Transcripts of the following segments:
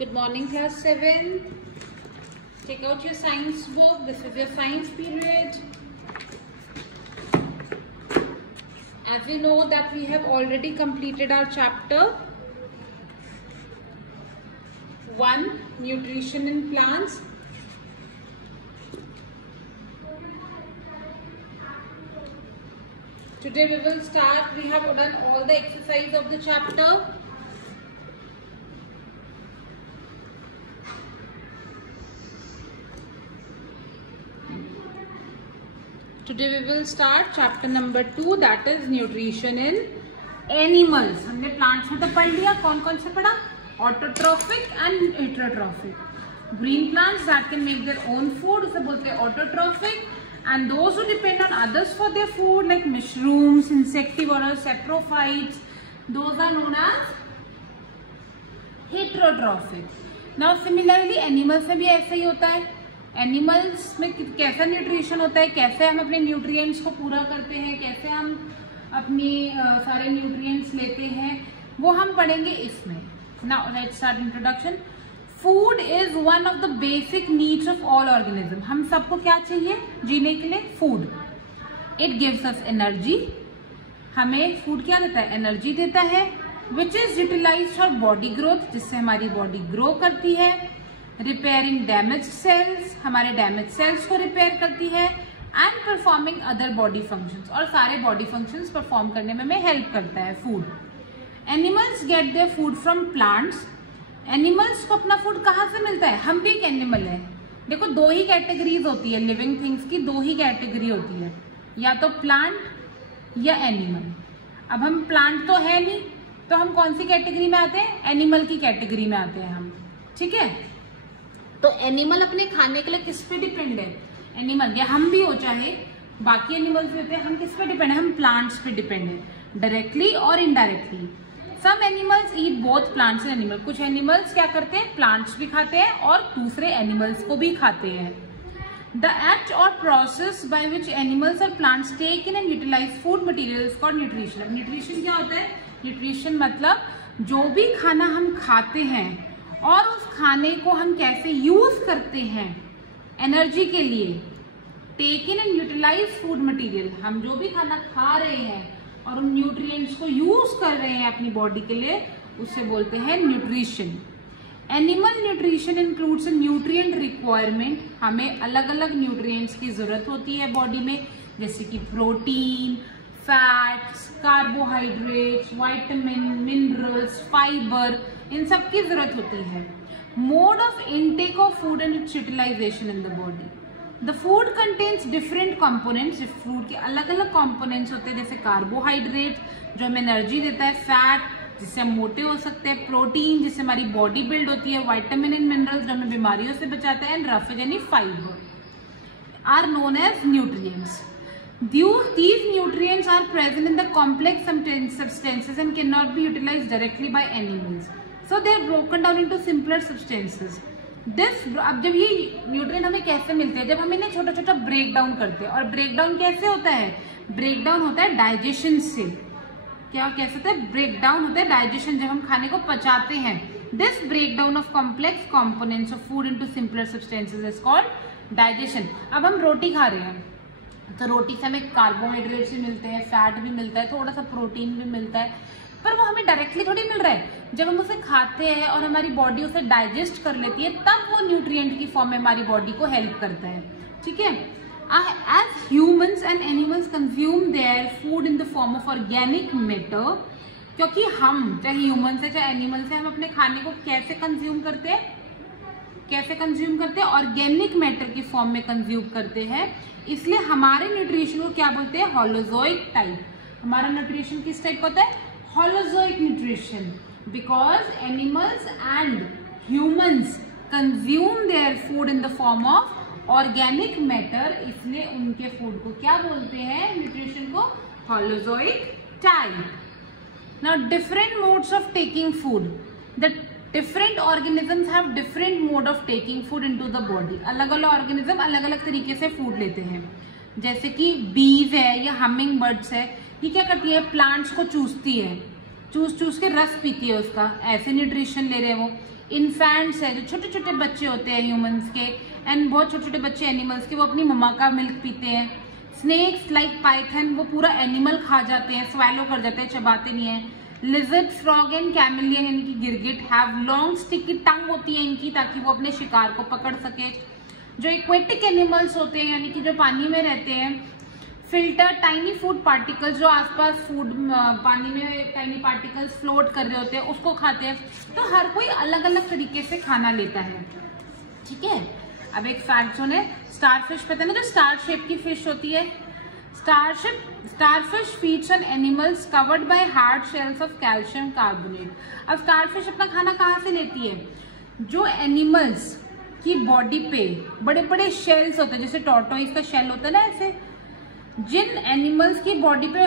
Good morning, class 7. Take out your science book. This is your science period. As we know that we have already completed our chapter 1, Nutrition in Plants. Today we will start. We have done all the exercise of the chapter. Today we will start chapter number 2, that is nutrition in animals. हमने plants में तो पढ़ लिया, कौन कौन से पढ़ा? Autotrophic and heterotrophic. Green plants that can make their own food उसे बोलते हैं autotrophic, and those who depend on others for their food like mushrooms, insectivorous, saprophytes, those are known as heterotrophic. Now similarly animals में भी ऐसा ही होता है. Animals में कैसा न्यूट्रिशन होता है, कैसे हम अपने न्यूट्रिएंट्स को पूरा करते हैं, कैसे हम अपनी सारे न्यूट्रिएंट्स लेते हैं, वो हम पढ़ेंगे इसमें. Now let's start introduction. Food is one of the basic needs of all organism. हम सबको क्या चाहिए जीने के लिए? Food. It gives us energy. हमें फूड क्या देता है? एनर्जी देता है. Which is utilised for body growth, जिससे हमारी बॉडी ग्रो करती है. रिपेयरिंग डैमेज सेल्स, हमारे डैमेज सेल्स को रिपेयर करती है. And performing other body functions, और सारे बॉडी फंक्शंस परफॉर्म करने में हमें हेल्प करता है food. Animals gate their food from plants. Animals को अपना फूड कहाँ से मिलता है? हम भी एक एनिमल है. देखो दो ही कैटेगरीज होती है लिविंग थिंग्स की, दो ही कैटेगरी होती है, या तो प्लांट या एनिमल. अब हम प्लांट तो है नहीं, तो हम कौन सी कैटेगरी में आते हैं? एनिमल की कैटेगरी में आते हैं हम. ठीक है, तो एनिमल अपने खाने के लिए किस पे डिपेंड है? एनिमल, या हम भी हो चाहे बाकी एनिमल्स होते हैं, हम किस पे डिपेंड है? हम प्लांट्स पे डिपेंड है, डायरेक्टली और indirectly. Some animals eat both plants and animal. कुछ एनिमल्स क्या करते हैं? प्लांट्स भी खाते हैं और दूसरे एनिमल्स को भी खाते हैं. द एक्ट और प्रोसेस बाय विच एनिमल्स और plants take in and utilise food material is called nutrition. अब न्यूट्रिशन क्या होता है? न्यूट्रिशन मतलब जो भी खाना हम खाते हैं और उस खाने को हम कैसे यूज करते हैं एनर्जी के लिए. Take in and utilise food material, हम जो भी खाना खा रहे हैं और उन न्यूट्रिएंट्स को यूज कर रहे हैं अपनी बॉडी के लिए, उससे बोलते हैं nutrition. Animal nutrition includes nutrient requirement. हमें अलग अलग न्यूट्रिएंट्स की जरूरत होती है बॉडी में, जैसे कि protein, fats, carbohydrates, vitamin, minerals, fibre, इन सब की जरूरत होती है. Mode of intake of food and its utilisation in the body. The food contains different components. Food के अलग अलग कंपोनेंट्स होते हैं, जैसे कार्बोहाइड्रेट जो हमें एनर्जी देता है, फैट जिससे हम मोटे हो सकते हैं, प्रोटीन जिससे हमारी बॉडी बिल्ड होती है, विटामिन एंड मिनरल्स जो हमें बीमारियों से बचाता है, एंड रफेज यानी fibre are known as nutrients. These nutrients are present in the complex substances and cannot be utilized directly by animals. So they are broken down into simpler substances. अब जब ये न्यूट्रिएंट हमें कैसे मिलते हैं? जब हम इन्हें छोटा छोटा ब्रेक डाउन करते हैं. और ब्रेक डाउन कैसे होता है? ब्रेक डाउन होता है डाइजेशन से. क्या कैसे होता है? ब्रेक डाउन होता है डाइजेशन, जब हम खाने को पचाते हैं. This break down of complex components of food into simpler substances is called digestion. अब हम रोटी खा रहे हैं तो रोटी से हमें कार्बोहाइड्रेट्स भी मिलते हैं, फैट भी मिलता है, थोड़ा सा प्रोटीन भी मिलता है, पर वो हमें डायरेक्टली थोड़ी मिल रहा है. जब हम उसे खाते हैं और हमारी बॉडी उसे डाइजेस्ट कर लेती है, तब वो न्यूट्रिएंट की फॉर्म में हमारी बॉडी को हेल्प करता है. ठीक है. As humans and animals consume their food in the form of organic matter. क्योंकि हम चाहे ह्यूमन्स है चाहे एनिमल्स है, हम अपने खाने को कैसे कंज्यूम करते हैं? कैसे कंज्यूम करते हैं? ऑर्गेनिक मैटर की फॉर्म में कंज्यूम करते हैं. इसलिए हमारे न्यूट्रिशन को क्या बोलते हैं? Holozoic type. हमारा न्यूट्रिशन किस टाइप का होता है? Holozoic nutrition. Because animals and humans consume their food in the form of organic matter, इसलिए उनके फूड को क्या बोलते हैं? न्यूट्रिशन को holozoic type. Now different modes of taking food. The different organisms have different mode of taking food into the body. अलग अलग organism अलग अलग तरीके से फूड लेते हैं. जैसे कि बीज है या हमिंग बर्ड्स है, ये क्या करती है? प्लांट्स को चूसती है, चूस चूस के रस पीती है उसका, ऐसे न्यूट्रिशन ले रहे हैं वो. इन्फेंट्स है, जो छोटे छोटे बच्चे होते हैं ह्यूमंस के, एंड बहुत छोटे छोटे बच्चे एनिमल्स के, वो अपनी मम्मा का मिल्क पीते हैं। स्नेक्स लाइक पाइथन, वो पूरा एनिमल खा जाते हैं, स्वैलो कर जाते हैं, चबाते नहीं है। लिजर्ड, फ्रॉग एंड कैमेलियन यानी कि गिरगिट हैव लॉन्ग स्टिकी टंग होती है इनकी, ताकि वो अपने शिकार को पकड़ सके। जो एक्वेटिक एनिमल्स होते हैं यानी कि जो पानी में रहते हैं, फिल्टर टाइनी फूड पार्टिकल्स, जो आसपास फूड पानी में टाइनी पार्टिकल्स फ्लोट कर रहे होते हैं उसको खाते हैं। तो हर कोई अलग अलग तरीके से खाना लेता है, ठीक है। अब एक फैक्ट सुने, स्टारफिश पता है ना, जो स्टार शेप की फिश होती है, starfish feeds on animals covered by hard shells of calcium carbonate. अब स्टारफिश अपना खाना कहाँ से लेती है? जो एनिमल्स की बॉडी पे बड़े बड़े शेल्स होते हैं, जैसे टॉर्टोइस का शेल होता है ना, ऐसे जिन एनिमल्स की बॉडी पे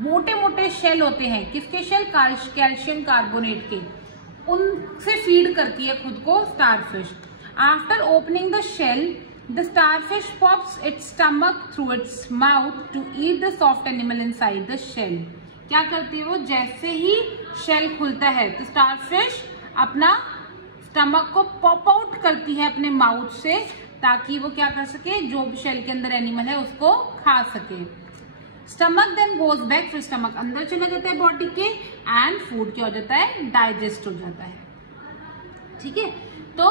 मोटे मोटे शेल होते हैं, किसके शेल? कैल्शियम कार्बोनेट के, उनसे फीड करती है खुद को starfish. After opening the shell, the starfish pops its stomach through its mouth to eat the soft animal inside the shell. क्या करती है वो? जैसे ही शेल खुलता है तो स्टारफिश अपना स्टमक को पॉप आउट करती है अपने माउथ से, ताकि वो क्या कर सके, जो भी शेल के अंदर एनिमल है उसको खा सके। स्टमक देन गोज बैक, फिर स्टमक अंदर चला जाता है बॉडी के, एंड फूड क्या हो जाता है? डाइजेस्ट हो जाता है, ठीक है। तो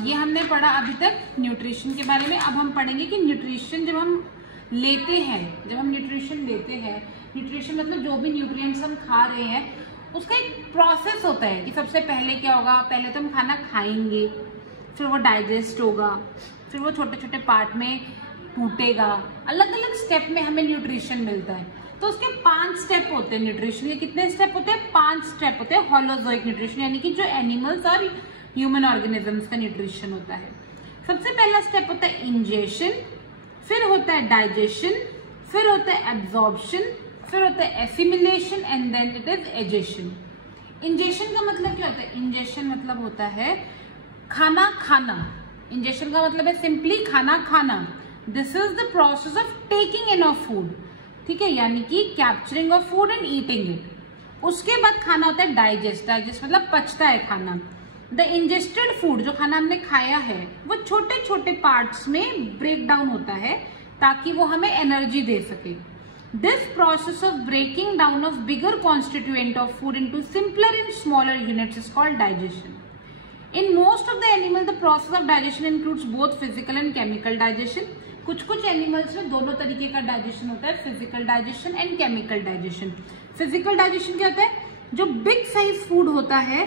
ये हमने पढ़ा अभी तक न्यूट्रिशन के बारे में। अब हम पढ़ेंगे कि न्यूट्रिशन जब हम लेते हैं, न्यूट्रिशन मतलब जो भी न्यूट्रिएंट्स हम खा रहे हैं उसका एक प्रोसेस होता है कि सबसे पहले क्या होगा, पहले तो हम खाना खाएंगे, फिर वो डाइजेस्ट होगा, फिर वो छोटे छोटे पार्ट में टूटेगा, अलग अलग स्टेप में हमें न्यूट्रिशन मिलता है। तो उसके 5 स्टेप होते हैं न्यूट्रिशन के। कितने स्टेप होते हैं? 5 स्टेप होते हैं होलोजोइक न्यूट्रिशन, यानी कि जो एनिमल्स और ह्यूमन ऑर्गेनिजम्स का न्यूट्रिशन होता है। सबसे पहला स्टेप होता है इंजेशन, फिर होता है डाइजेशन, फिर होता है एब्जॉर्प्शन, फिर होता है assimilation, and then it is egestion. Ingestion का मतलब क्या होता है? इंजेशन मतलब होता है खाना खाना। इंजेशन का मतलब है सिंपली खाना खाना। This is the process of taking in of food, ठीक है, यानी कि capturing of food and eating it. उसके बाद खाना होता है डाइजेस्ट। डाइजेस्ट मतलब पचता है खाना। द इंजेस्टेड फूड, जो खाना हमने खाया है, वो छोटे छोटे पार्ट्स में ब्रेक डाउन होता है ताकि वो हमें एनर्जी दे सके। This process of breaking down of bigger constituent of food into simpler and smaller units is called digestion. In most of the animal, the process of digestion includes both physical and chemical digestion. कुछ animals में दोनों तरीके का digestion होता है, physical digestion and chemical digestion. Physical digestion क्या होता है? जो बिग साइज फूड होता है,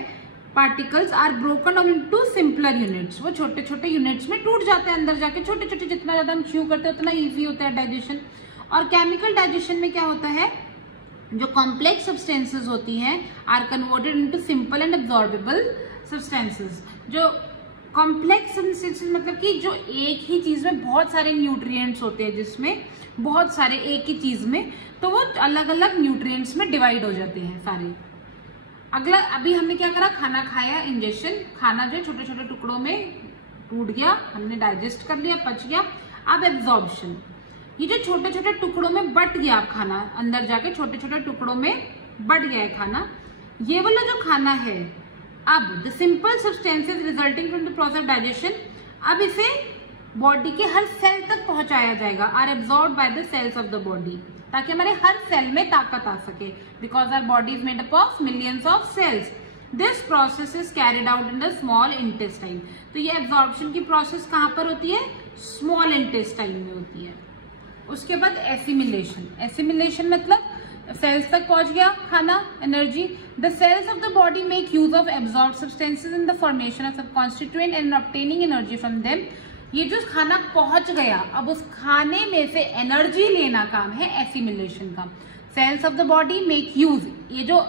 particles are broken down into simpler units, वो छोटे छोटे यूनिट्स में टूट जाते हैं अंदर जाके, छोटे छोटे, जितना ज्यादा हम च्यू करते हैं उतना ईजी होता है डाइजेशन। और केमिकल डाइजेशन में क्या होता है? जो कॉम्प्लेक्स सब्सटेंसेज होती हैं are converted into simple and absorbable substances. जो कॉम्प्लेक्स सब्सटेंसेस मतलब कि जो एक ही चीज में बहुत सारे न्यूट्रिएंट्स होते हैं, जिसमें बहुत सारे एक ही चीज में, तो वो अलग अलग न्यूट्रिएंट्स में डिवाइड हो जाते हैं सारे। अगला, अभी हमने क्या करा? खाना खाया, इंजेशन, खाना जो छोटे छोटे टुकड़ों में टूट गया, हमने डाइजेस्ट कर लिया, पच गया। अब एब्जॉर्प्शन, ये जो छोटे छोटे टुकड़ों में बट गया खाना, अंदर जाके छोटे छोटे टुकड़ों में बट गया है खाना, ये वाला जो खाना है, अब the simple substances resulting from the process of digestion, अब इसे बॉडी के हर सेल तक पहुंचाया जाएगा, are absorbed by the cells of the body, ताकि हमारे हर सेल में ताकत आ सके, because our body is made up of millions of cells. This process is carried out in the small intestine. तो ये एब्जॉर्प्शन की प्रोसेस कहाँ पर होती है? स्मॉल इंटेस्टाइन में होती है। उसके बाद एसिमिलेशन। एसिमिलेशन मतलब सेल्स तक पहुंच गया खाना, energy. The cells of the body make use of absorbed substances in the formation of sub constituent and obtaining energy from them. ये जो खाना पहुंच गया, अब उस खाने में से एनर्जी लेना काम है एसिमिलेशन का। Cells of the body make use, ये जो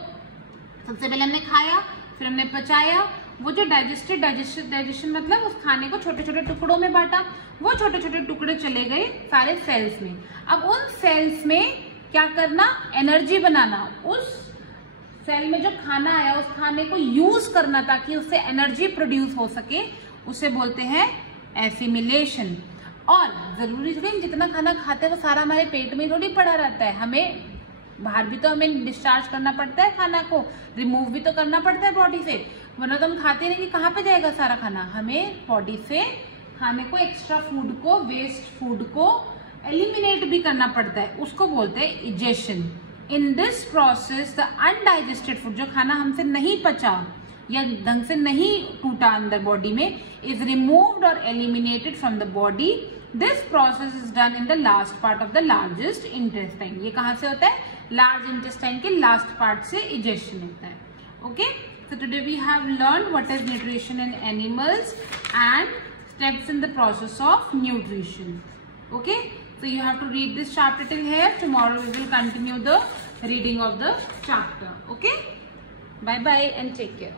सबसे पहले हमने खाया, फिर हमने पचाया, वो जो डाइजेशन मतलब उस खाने को छोटे छोटे टुकड़ों में बांटा, वो छोटे छोटे टुकड़े चले गए सारे सेल्स में। अब उन सेल्स में क्या करना? एनर्जी बनाना। उस सेल में जो खाना आया, उस खाने को यूज करना ताकि उससे एनर्जी प्रोड्यूस हो सके, उसे बोलते हैं एसिमिलेशन। और जरूरी थोड़ी जितना खाना खाते हैं वो सारा हमारे पेट में थोड़ी पड़ा रहता है, हमें बाहर भी तो हमें डिस्चार्ज करना पड़ता है, खाना को रिमूव भी तो करना पड़ता है बॉडी से। वरना तो हम खाते नहीं कि कहाँ पे जाएगा सारा खाना, हमें बॉडी से खाने को, एक्स्ट्रा फूड को, वेस्ट फूड को एलिमिनेट भी करना पड़ता है, उसको बोलते हैं egestion. In this process the undigested food, जो खाना हमसे नहीं पचा या ढंग से नहीं टूटा अंदर बॉडी में, इज रिमूव्ड और eliminated from the body. This process is done in the last part of the largest intestine. ये कहाँ से होता है? लार्ज इंटेस्टाइन के लास्ट पार्ट से इजेशन होता है। Okay, so today we have learned what is nutrition in animals and steps in the process of nutrition. Okay, so you have to read this chapter till here. Tomorrow we will continue the reading of the chapter. Okay, bye bye and take care.